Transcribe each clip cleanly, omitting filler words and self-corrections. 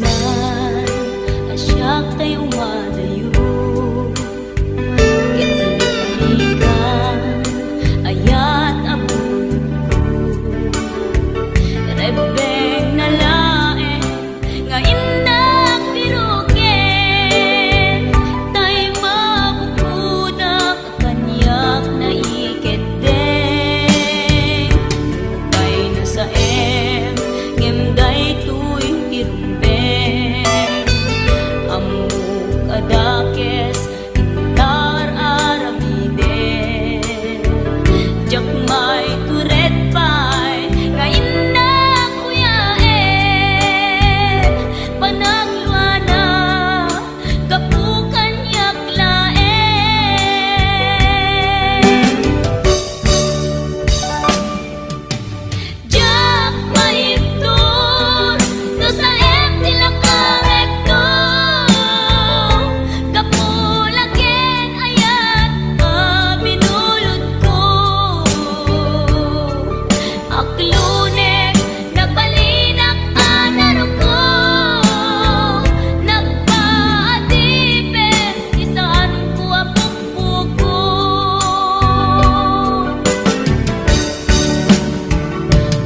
Tanan, asyak tay umadayo. Kitalikan, ayat abun ko. Rebeng na lae, nga indak pirukin. Tay mabukudak, kanyak na iketeng. Lupay na sa ngimday tuy irumbeng. Amuk adakes intar aramiden. Jakmay turet pay nga indak kuyaen. Panagluana kapukan yaklaen. Jak maiptur no sa tila kamekto. Kapulaken ayat binulod ko. Aklunek nagbalinak anaro ko. Nagpaadipen isaan ko apukpukon.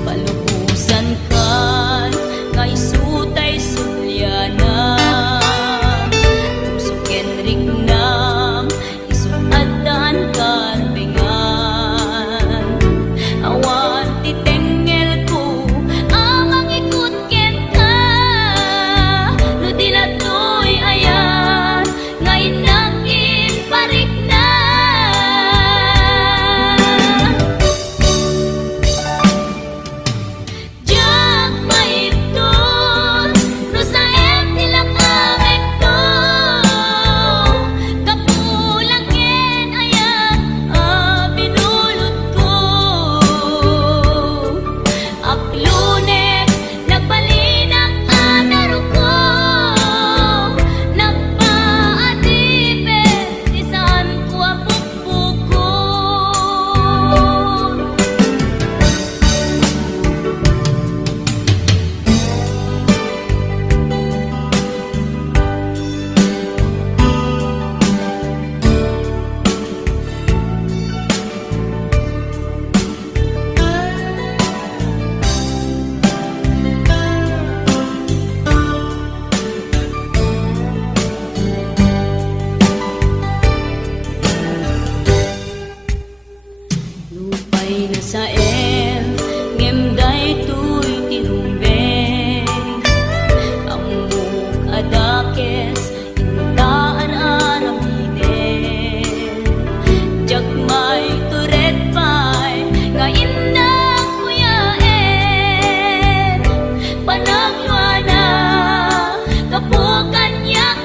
Palubusan kan nga isutay sulyana. Pusuken rignam isuadan karbengan. Awan titengel ko amang ikut ken ka. No dilatoy ayan nga inakin parik na. Jak maiptur no sa tila kamekto. Kapulaken ayat binulod ko. Aklunek nagbalinak anaro ko. Nagpaadipen isaan ko apukpukon. Lupay na sa ngimday tuy tirumbeng. Amuk adakes intaan aramiden. Jakmay turet pay nga indak kuyaen. Panagluana kapukan yaklaen.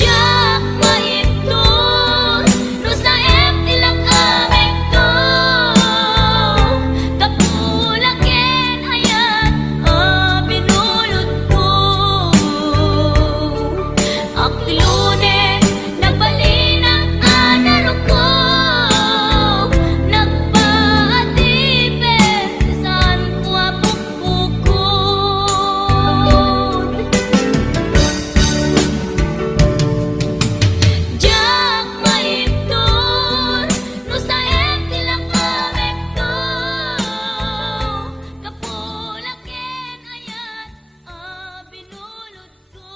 Jak maiptur no sa tila kamekto. Kapulaken ayat binulod ko. Aklunek nagbalinak anaro ko. Nagpaadipen isaan ko apukpukon. Jak maiptur no sa tila kamekto. Kapulaken ayat binulod ko.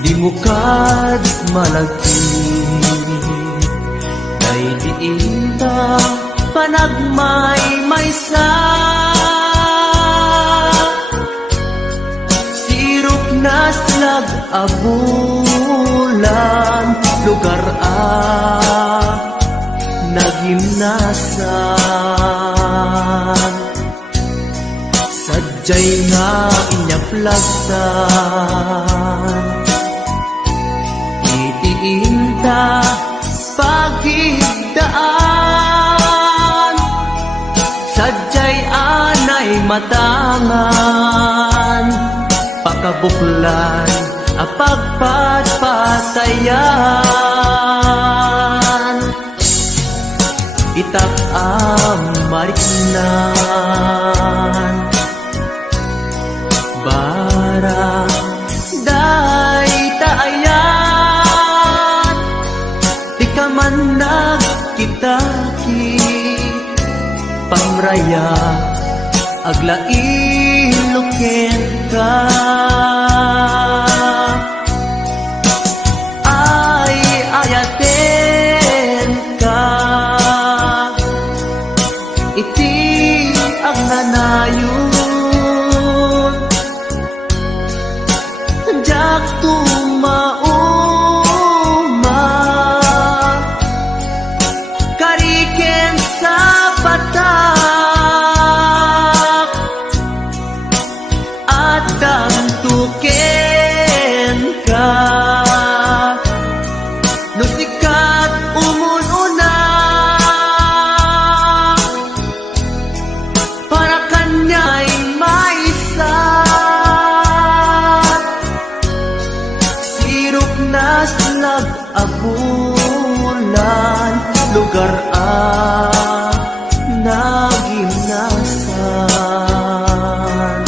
Di mo kad malagti Day diinta panagmay maysa. Sirop na slag abulan lugar nagimnasan. Sadyay nga inyaplagtan ta pagigdaan, sadyay anay matangan, pakabuklan a pagpatpatayan. Itak ang mariknan, bara day taayan, di ka man nagkitaki, pamraya aglailukin ka. Ay ayaten ka, iti ang nanayon, jak tumauma, kariken sa patak, at damtuken ka. No sikat umununa, para kanya'y maisat, sirop na slag abulan, lugar nagimnasan,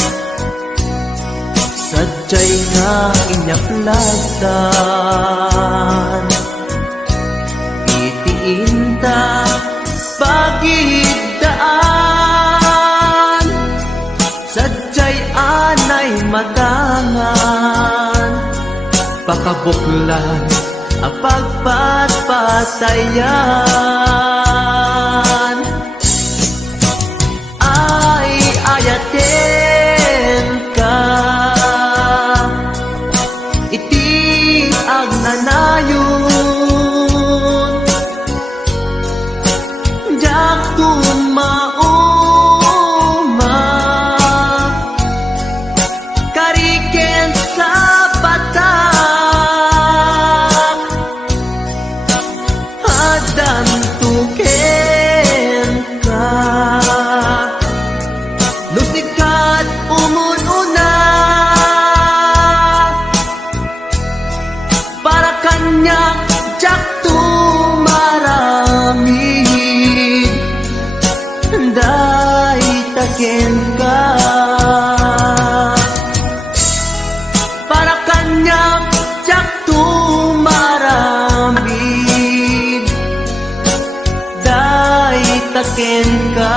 sadyay nga inyaplagtan, itiinta pagigdaan, sadyay anay matangan, pakabuklan a pagpatpatayan. Ay ayaten ka, iti ang nanayon, jak tumauma, kariken sa patak, adan tuken ka. Lusikat umununa, para kanya jak tumaramid, day taken ka. Para kanya jak tumaramid, day taken ka.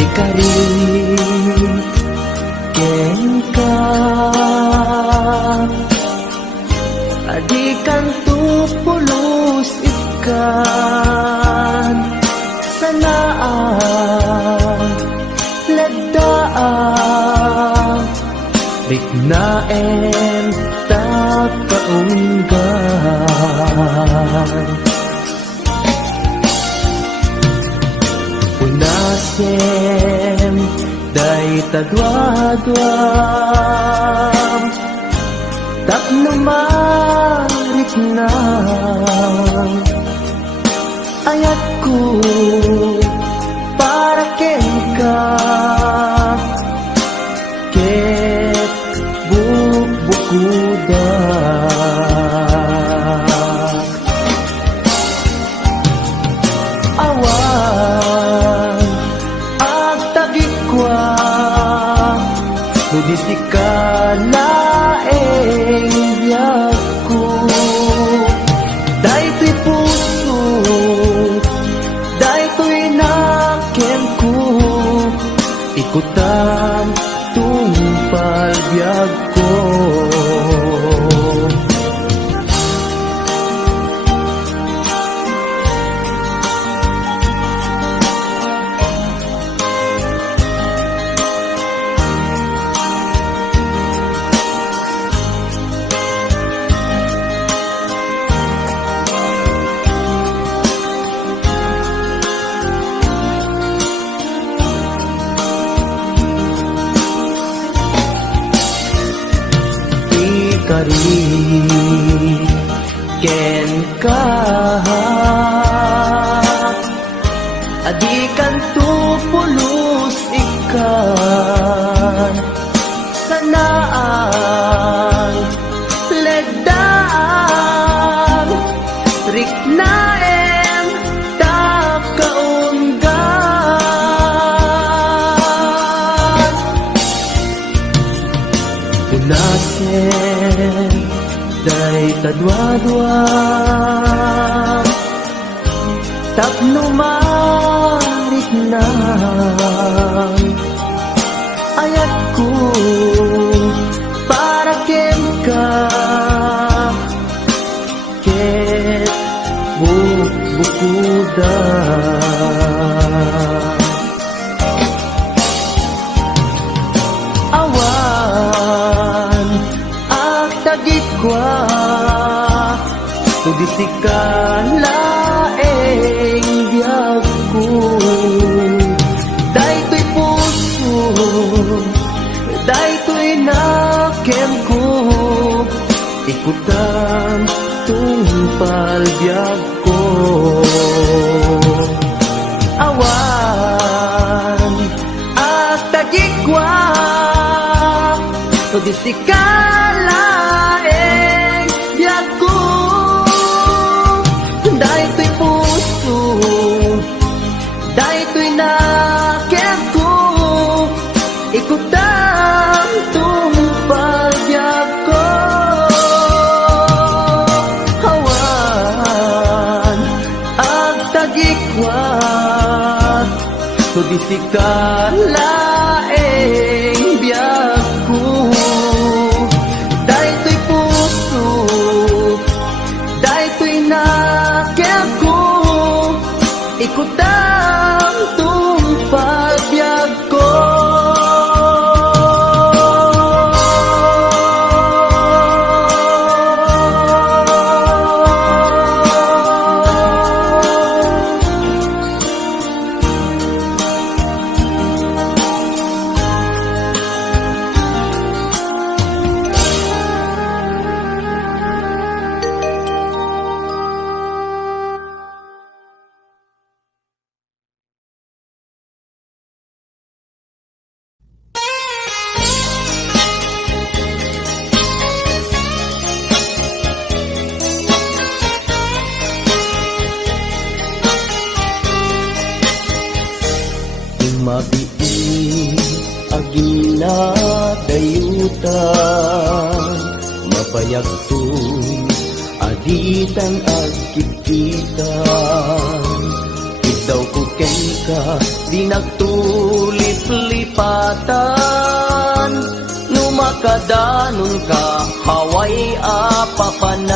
Ikarin ken ka, adikan tupulos ikan, sanaan ladaan, bignaen takaunggan, unasem day tadwadwam, tapno marik na ayat ko para ken ka, ket bukbukudak awan agtagikwa, nudisi ka laeng biyagko, daytoy puso, daytoy naken ko, ikutan tungpal biyag ko. ikari ken ka adikan tu pulos ikan sanaan ledang riknaem tak kaunggan unasen day tadwadwa tapno marit na ayat ko para ken ka ket bukuda awan ak tagikwa tudisikan laeng biyag ko daytoy puso daytoy nakem ko ikutan tungpal biyag ko awan at tagikwa tudisikan laeng biyag ko daytoy puso daytoy nakem ko ikutang tumpal biyag ko hawan ag tagikwa tudisikan laeng biyag ko daytoy puso daytoy nakem ko ikutang tumpal biyag ko mabiin agina dayutan mapayagtun aditan agkipitan ikaw ko ken ka di nagtulip-lipatan numakadanon ka haway apapanan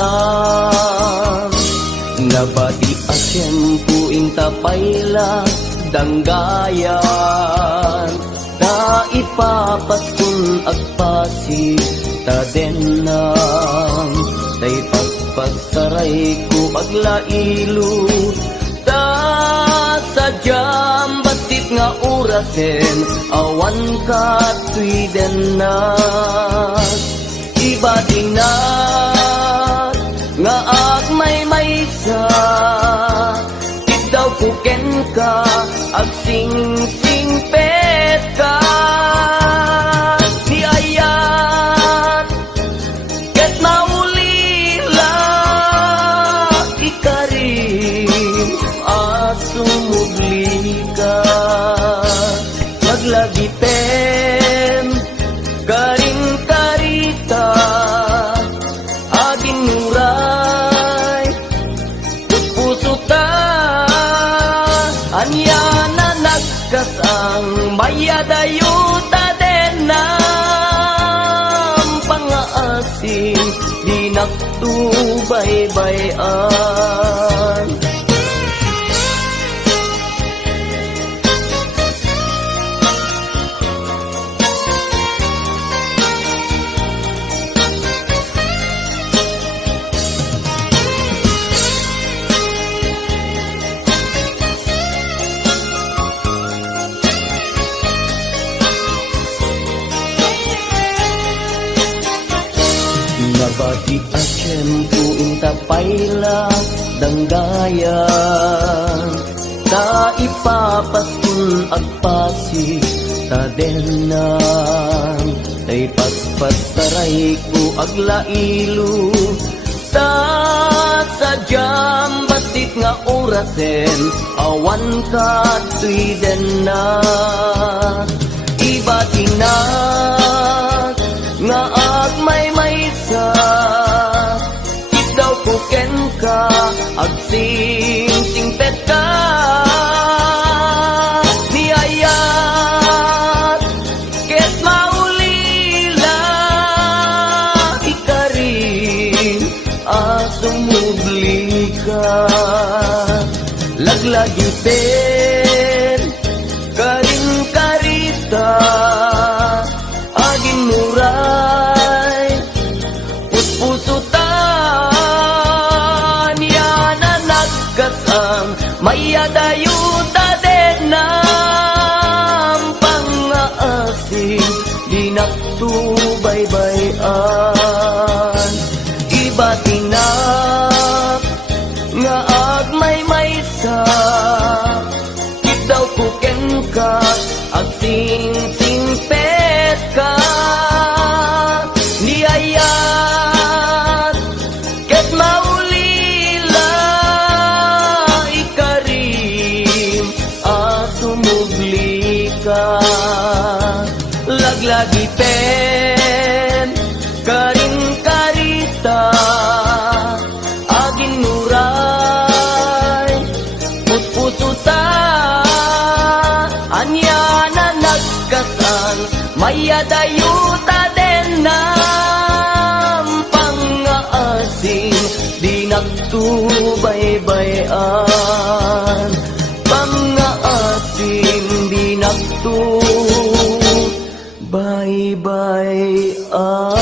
nabadi asyempo intapayla danggayan ta ipapaskun agpasi ta denang tay pagpagsaray ko aglailo ta sadyam basit nga urasen awan ka tuy denang ibading na nga agmay-maysa daw kuken ka ag sing-singpet ka di ayat ket maulila ikarim asumugli ka maglagitem karing karita aging nuray puso ka anya na nagkasang mayadayuta den ng pangaasing di nagtubay-bayan Pati asyempo inta payla danggayan ta ipapasun at pasi ta denang tay paspasaray ko aglailu ta sadyam basit nga orasen awan ka tuiden na iba tinag nga agmay maysa daw ko ken ka agsing-singpet ka niyayat ket maulila ikarin asumubli ka laglagi pen karin karita agin muray puspusutan yana nagkasang mayadayuta din ng pang-aasing di nagtubaybayan iba tinak nga agmay maysa daw kuken ka agsing-singpet ka niyayat ket maulila ikarim asumubli ka laglagi pen karin karita agin muray puspusutan anya na nagkasang mayadayuta din ng pang-aasing di nagtubaybayan pang-aasing di nagtubaybayan.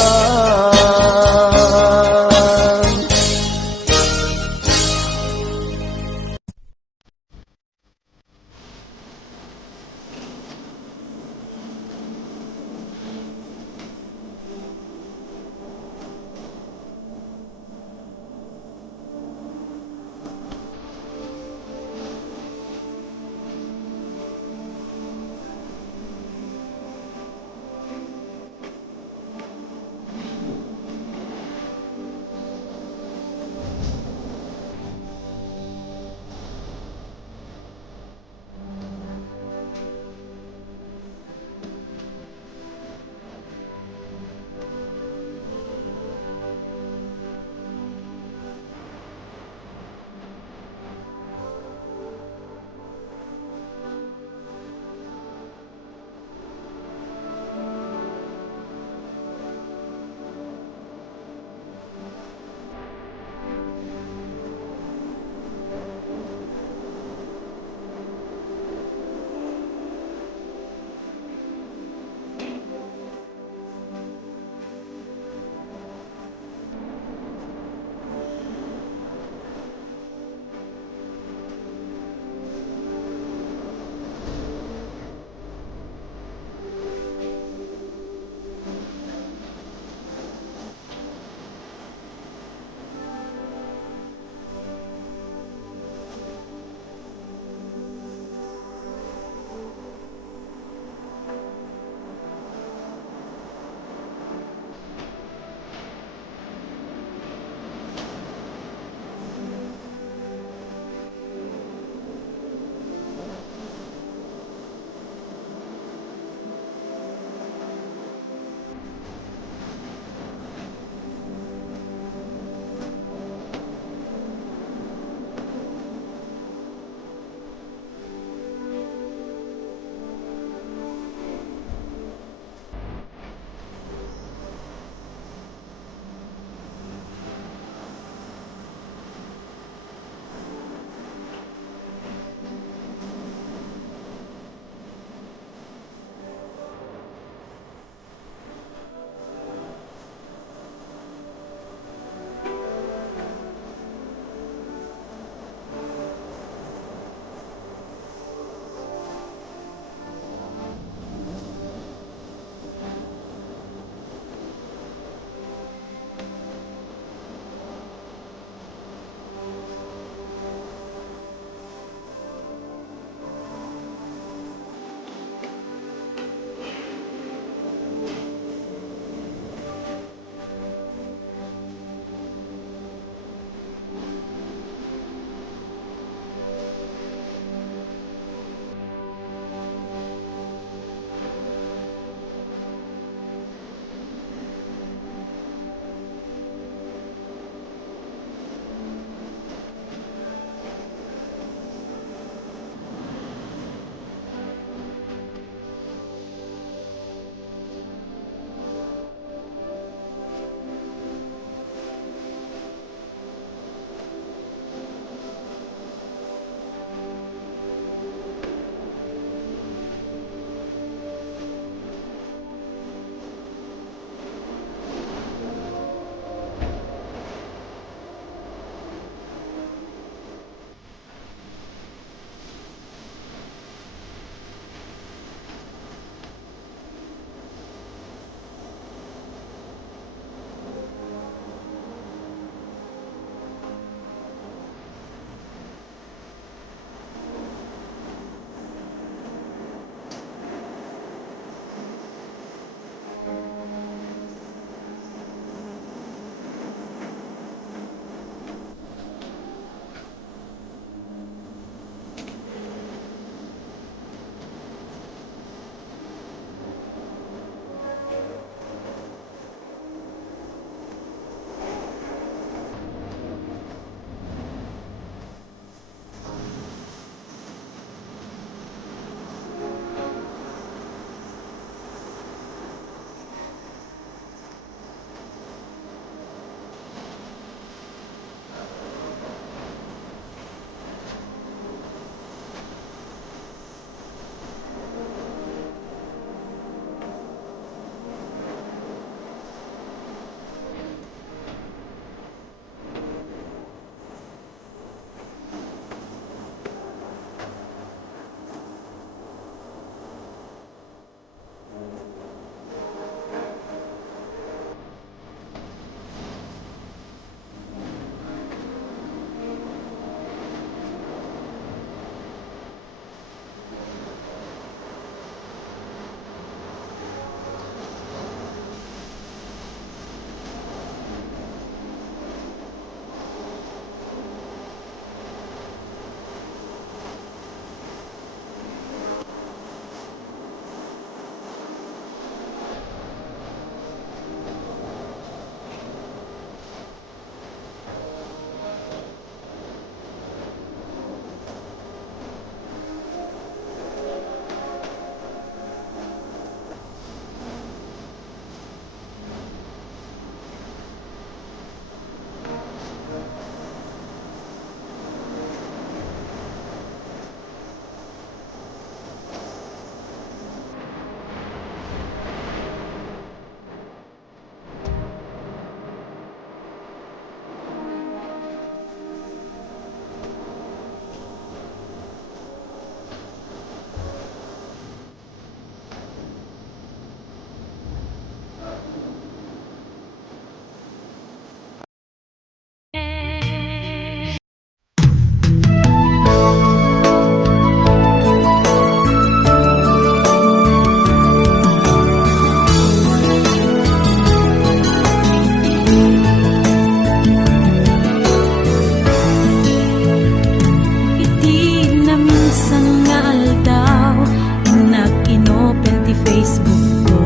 inopen ti Facebook ko.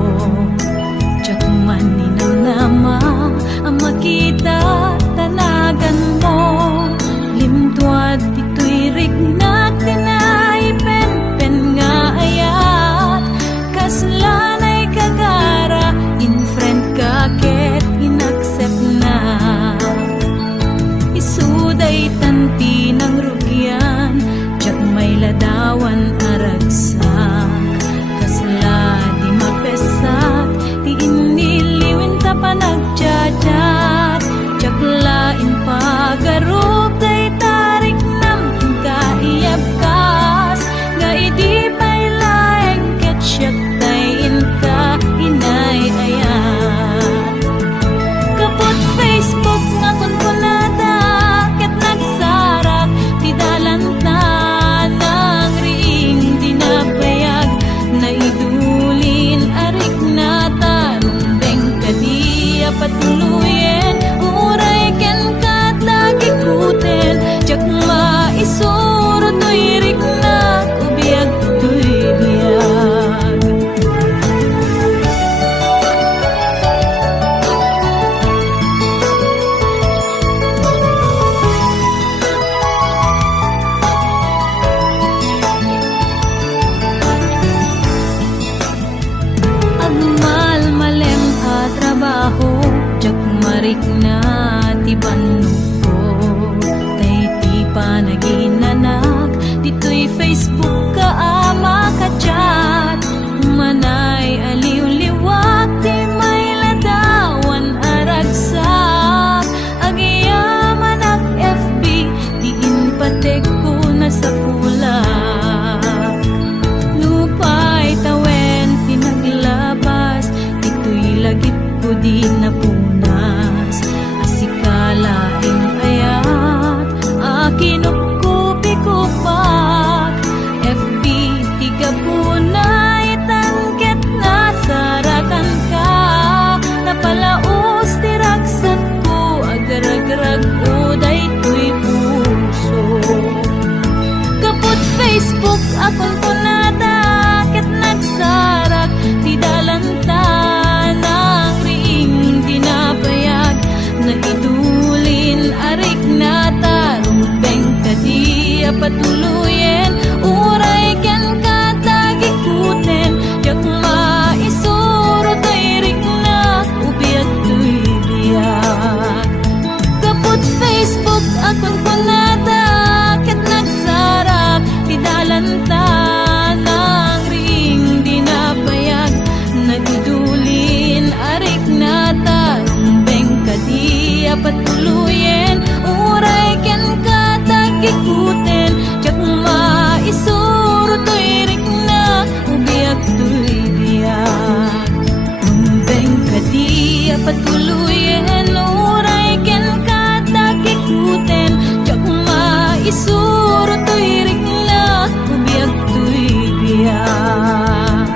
Tsak man ninamnama ang makita tanagan mo. Limtuad pito'y rignak tinaipen pen nga ayat. Kaslanay kagara in friend ka ket inaccept na. Isuday tanti ng rugyan, tsak may ladawan aragsak. Kasla di mapesak, ti iniliwin ta pa nagchat-chat. Tsak lain pagarup, tay tarik nam kaiyab kas. Nga idi pa'y laeng ket siyak tay inka inay ayat. Kapot Facebook nga kunkunada, ket nagsarak ti dalanta ng ring dinabayag. Naidulin arik na tarumbeng kadiya patuluyen. Uray ken katagi kuten, tsak maisuro to'y riknak, ubiyag to'y biyag. Agmal malem a trabaho, tsak marik na ti bannog ko. Tay ti panaginanak, dito'y Facebook ka ama ka-chat. Manay aliw-liwat, ti may ladawan aragsak. Agiyaman ak FB, di inpatek ko na sa kulak. Lupay tawen pinaglabas, ito'y lagip ko di napunas. Asikalaing ayat, akinupkupi-kupak. FB tiga punay tangket na sarakan ka. Napalaos tiragsat ko, agarag-rag uday to'y puso. Kapot Facebook akong punada, ket nagsarak ti dalanta ng ring dinabayag. Naidulin arik na tarumbeng kadiya patuluyen. Uray ken katagi kuten, tsak maisuro to'y riknak, ubiyag to'y biyag. Kapot Facebook akong punada, ket nagsarak ti dalanta ng ring dinabayag. Nagidulin arik na tarumbeng kadiya patuluyen. Uray ken katagi kuten, tsak maisuro to'y riknak, ubiyag to'y biyag. Rumbeng kadiya patuluyen. Uray ken katagi kuten, tsak maisuro to'y riknak, ubiyag to'y biyag.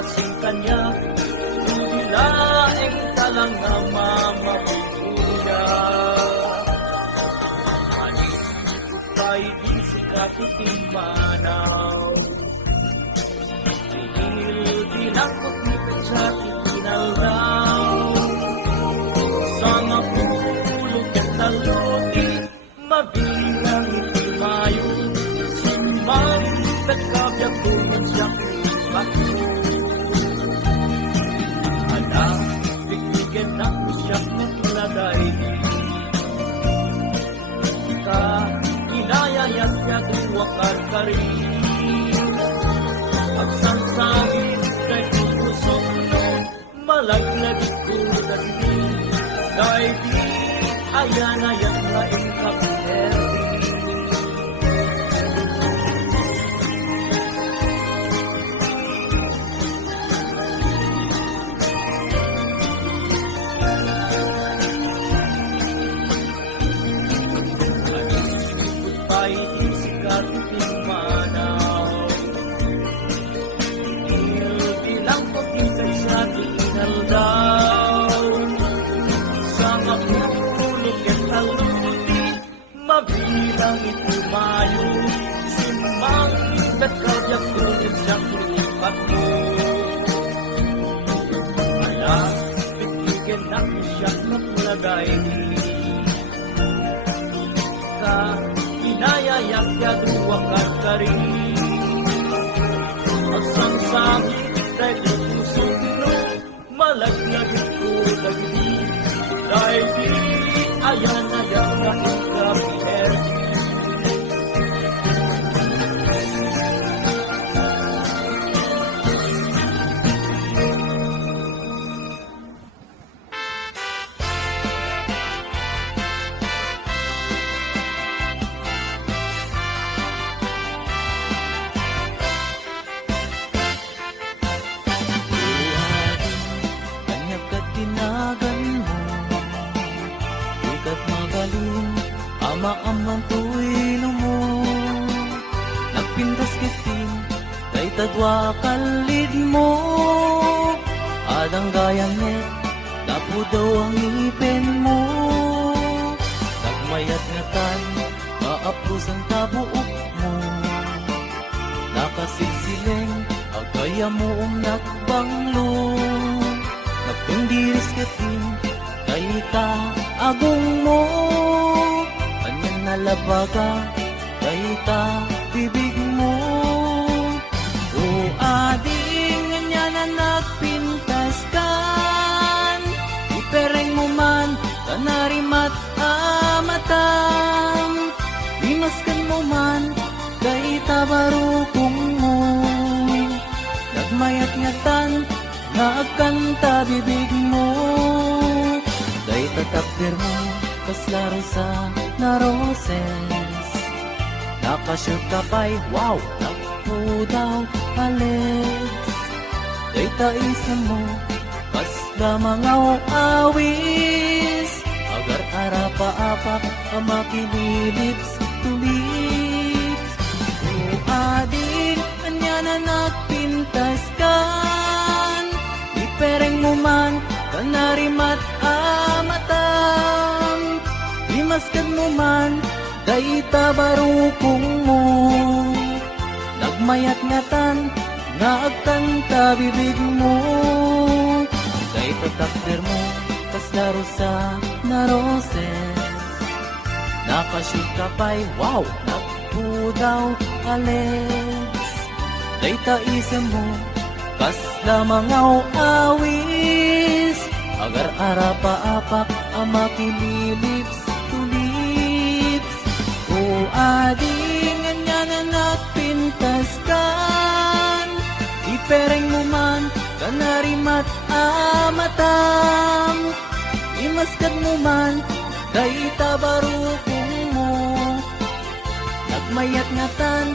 kasing kanya, laing talang na mamabubuya. Anis tayo di sikat itimanaw, ihil dinangkot nito sa itinalaw. Sa mapulog at taluti, mabilang itimayo, simang nagkabyak tungan sa bako. Anak, bigyan na ko siya kung lagay. Ka, inayayat niya duwakar ka rin. Pagsangsangin kay kusok no, malaglag ko na din. Dahil di, ayan na ikapiter. Mabilang itumayo, simang nagkabyak tunod sa kulipat mo. Ala, bigyan na ko siya naglagay. Ka, inayayak ya duwakar ka rin. Magsangsangit dahil pusong no, malaglagit ko lagi. Dahil di, ayan na ikapiter. Kanyag kat tinagan mo, ikat magaling, ama-amang tuwilo mo. Nagpintas kitin, kay tadwa kalid mo. Adang gayang net, dapo daw ang ipin mo. Nagmayat nga tan, maapos ang tabuok mo. Nakasilsileng, agaya mo nagbanglo. Nagpundiris katin, kay ka agong mo. Kanyan nalabaga, kay ka bibig mo. O ading, nga na nagpintas kan. Ipereng mo man, kanarimat amatam. Limaskan mo man, kay tabarukong mo. Nagmayat nga tan, nagkanta bibig mo. Kay tatakder mo, kaslaro sa naroses. Nakashoot ka pa'y, wow, nagpo daw Alex. Kay taisan mo, kasla mga awis. Agar arapa-apak, ang makililips to lips. O ading, kanya na nagpintas kan. Ipereng mo man, kanarimat amatam. Limaskan mo man, kay tabarukong mo. Nagmayat ngatan, naagkanta bibig mo. Kay tatakder mo, kaslaro sa naroses. Nakashoot ka pa'y, wow, nagpudaw Alex. Kay taisem mo, kasla mga awis. Agar arapa-apak, ang makililips to lips. O ading, nga na nagpintas kan. Ipereng mo man, kanarimat amatam. Imaskad mo man, kay tabarukong mo. Nagmayat ngatan,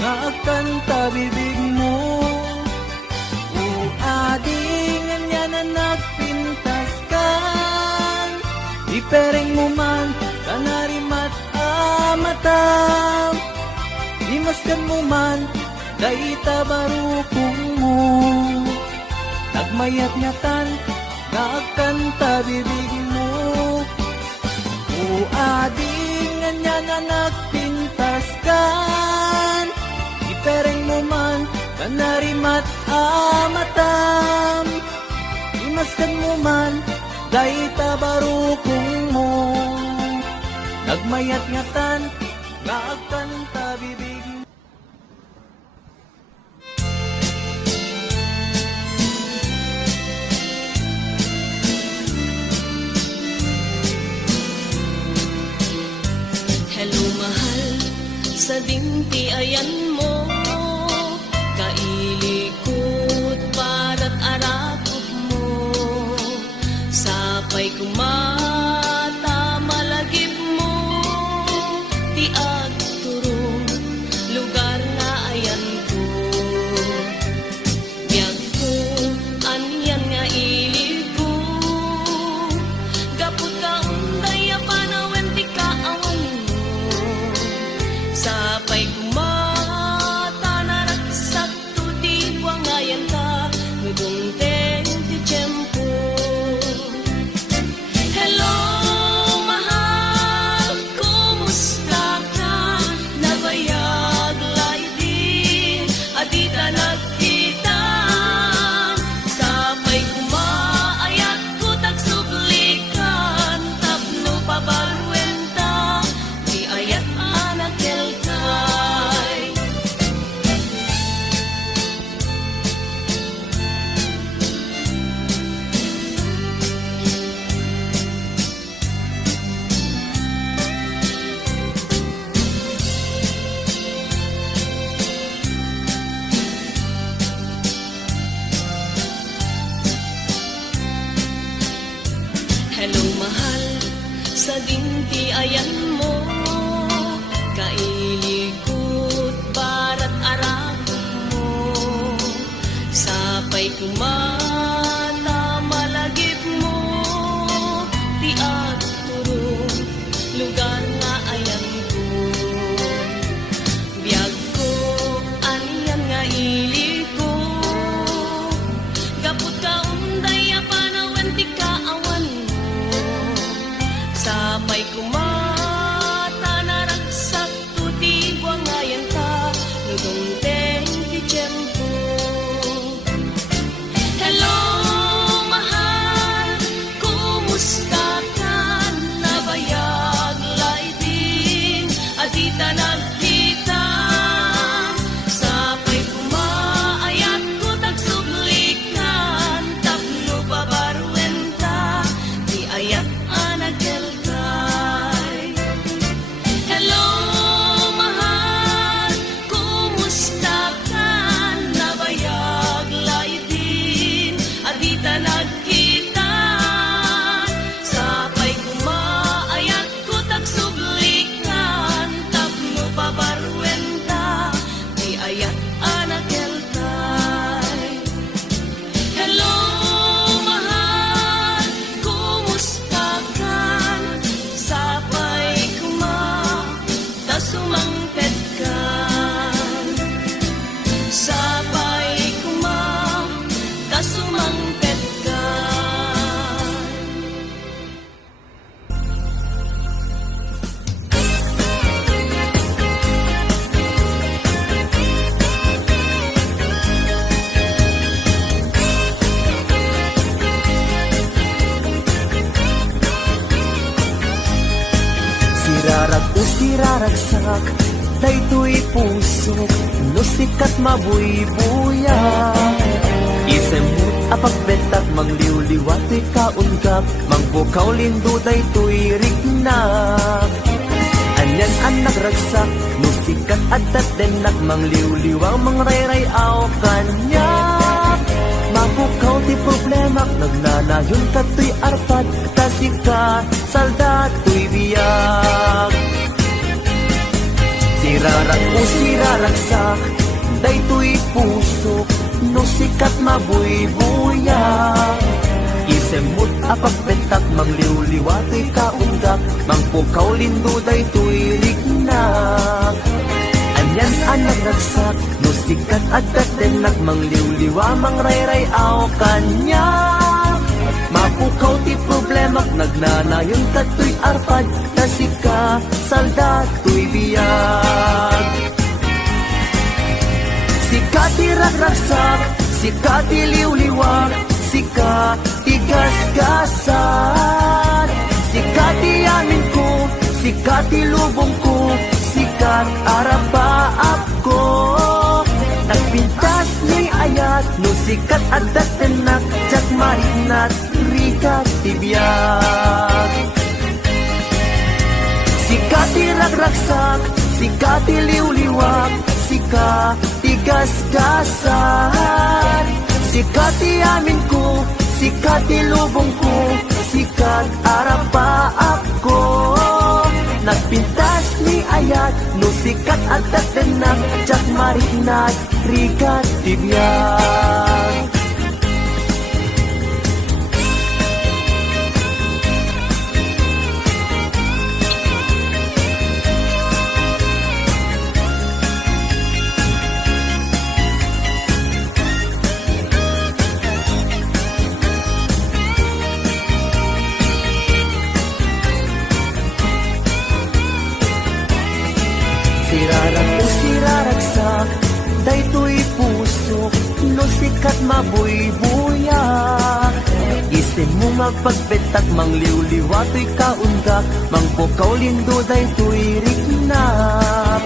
nga agkanta bibig mo. O ading, nga na nagpintas kan. Ipereng mo man, kanarimat amatam. Limaskan mo man, kay tabarukong mo. nagmayat ngatan, nagkanta bibig mo. Uading nga na nagpintas kan, ipereng mo man, kanarimat amatam. Imaskan mo man, day tabarukong mo. Nagmayat ngatan, nagkanta bibig mo. Hello mahal, sa dimpi ayan mo, kailikot para't arakot mo, sapay kumata malagip mo, ti agturong lugar nga ayan ko. Biyag ko, anyan nga iliko, gapot ka unday apanawen ti kaawan mo, sapay kumata naraksak to di buangayan ka, nudungteng ti tiyempo. Hello mahal, kumusta ka? Nabayag laiti, adita nagkita, sapay kumaayat ko tagsublikan, tapno pabalwenta, di ayat anakel kay. Hello mahal, sa dimpi ayan mo, kailikot barat arakot mo, sapay kumata malagip mo, ti agturong lugar nga ayan ko. Biyag ko, anyan nga iliko, gapot ka unday apanawen ti kaawan mo, sapay kumata naraksak to di buangayan ka, nudungteng ti tiyempo. Hello mahal, kumusta ka? Nabayag laitin, adita nagkita, sapay kumaayat ko tagsublikan, tapno pabarwenta, di ayat anakel kay. Hello mahal, kumusta ka? Nabayag laitin, adita nagkita, sapay kumaayat ko tagsublikan, tapno pabarwenta, di ayat anakel kay. Hello mahal, kumusta ka? Sapay kumata sumangpet ka, sapay kumata sumangpet ka. Sirarag o siraragsak, daytoy puso, no sikat mabuybuya. Isemut apagbentak, mangliwliwat to'y kaungkap, mangbukaw lindo daytoy rignak. Anyan ang nagragsak, no sikat at denak, mangliwliwang mangrayrayaw kanyak. Mabukaw ti problema, nagnanayon ka to'y arpad, tasika salda to'y biyak. Sirarag o siraragsak, daytoy puso, no sikat mabuybuyak. Isemut apagbentak, mangliwliwat to'y kaungdak, mangpukaw lindo daytoy rignak. Anyan ang nagragsak, no sikat at tatenak mangliw-liwa mangrayray aw kanya. Mapukaw ti problemak nagnanayon katoy arpad tasika salda tuy biyag. Sika ti ragraksak, sika ti liw-liwag, sika ti gasgasan. Sika ti amin ko, sika ti lubong ko, sikat arapaap ko. Nagpintas ni ayat, no sikat at datenak, tsak marinat, rikat ti biyag. Sika ti ragraksak, sika ti liw-liwag, sika ti gasgasan. Sika ti amin ko, sika ti lubong ko, sikat arapaap ko. Nagpintas ni ayat, no sikat at datenak, tsak marinat, rikat ti biyag. Sirarak o siraragsak, daytoy puso, no sikat mabuybuyak. Isin mo magpagbetak, mangliw-liwa to'y kaundak, mangpukaw lindo daytoy riknap.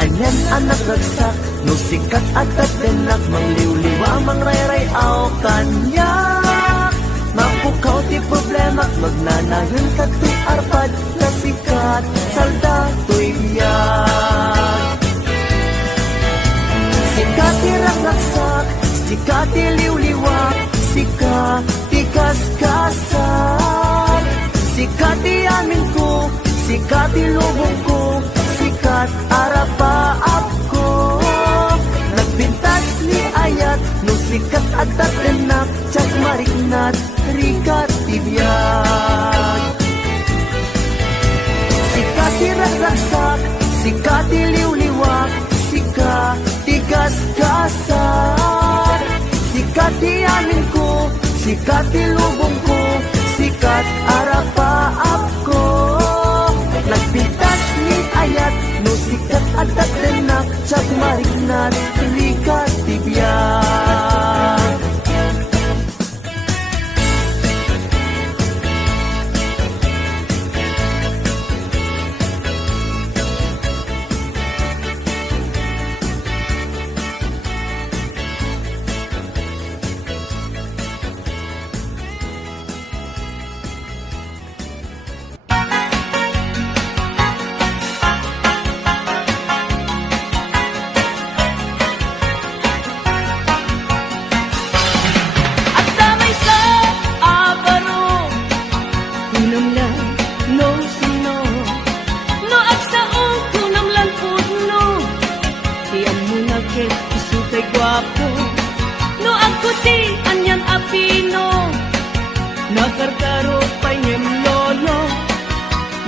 Anyan anak ragsak, no sikat at tatenak, mangliw-liwa mangrayray aw kanya. Mapukaw ti problemak, magnanayon katoy arpad, na sikat salda to'y biyag. Sika ti ragraksak, sika ti liw-liwag, sika ti gasgasan. Sika ti amin ko, sika ti lubong ko, sikat arapaap ko. Nagpintas ni ayat, no sikat at tatenak, tsak marinat, rikat ti biyag. Sika ti ragraksak, sika ti liw-liwag, sika ti gasgasan. Sika ti amin ko, sika ti lubong ko, sikat arapaap ko. Nagpintas ni ayat, no sikat at tatenak, tsak marinat, rikat ti biyag. At damay sa abaro, kunam lang no sino, no agsaong kunam lang pudno. Tiyan mo na ket isu kay gwapo, no agkuti anyan apino. Nakarkaro pa niyem lolo,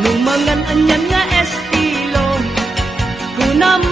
no mangan anyan nga estilo. Kunam